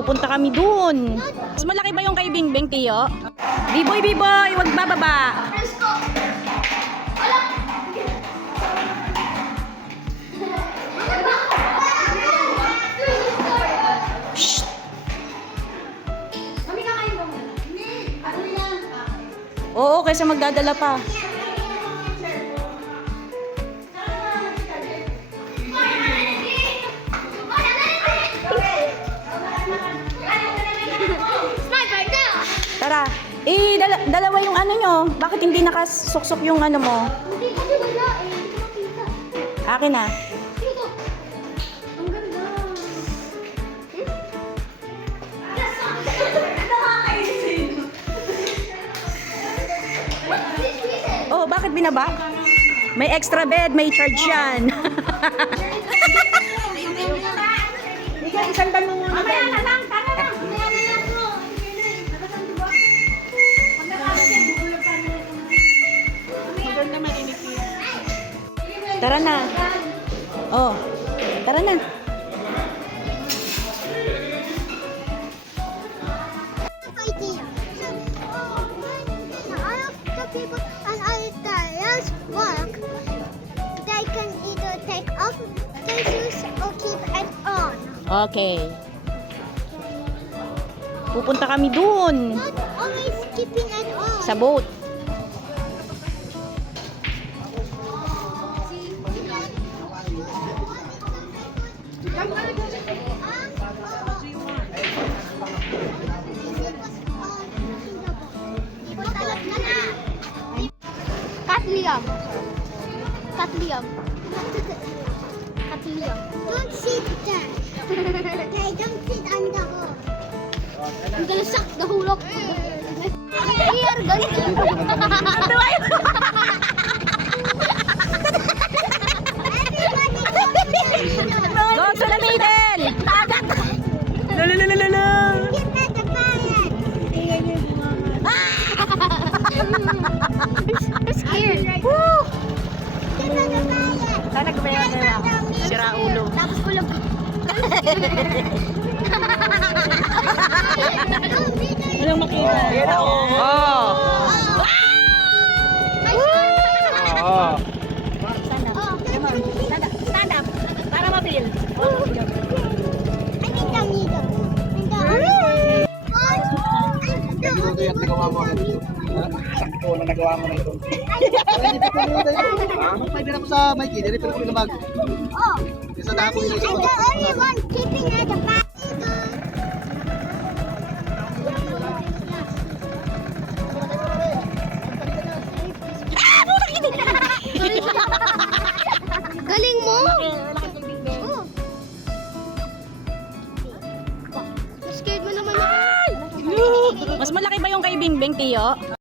Pupunta kami dun. Mas malaki ba yung kay Bingbing, Tiyo? Biboy, biboy, wag bababa. Shh! Oo, kaysa magdadala pa. Tara. Eh, dala, dalawa yung ano nyo. Bakit hindi nakasuksok yung ano mo? Akin na. Oh, bakit binaba? May extra bed, may charge yan. Tara na. Oh, tara na. idea. So, all of the people and ideas work. They can either take off their shoes or keep it on. Okay. Pupunta kami dun. Not always keeping it on. Sa boat. Katliam. Katliam. Don't sit there. okay, don't sit on the hole. I'm gonna suck the whole up. Here, ganito. Sana gumayon na Sira ulo. Tapos ulo. Ito yung nagawa mo. one. Sakto na nagawa mo na ito. Pwede na ko sa Mikey, nire-refill ko yung bag. Oh. Isa na ako I'm yung the only one keeping at the Mas malaki ba yung kay Bingbing, Tiyo?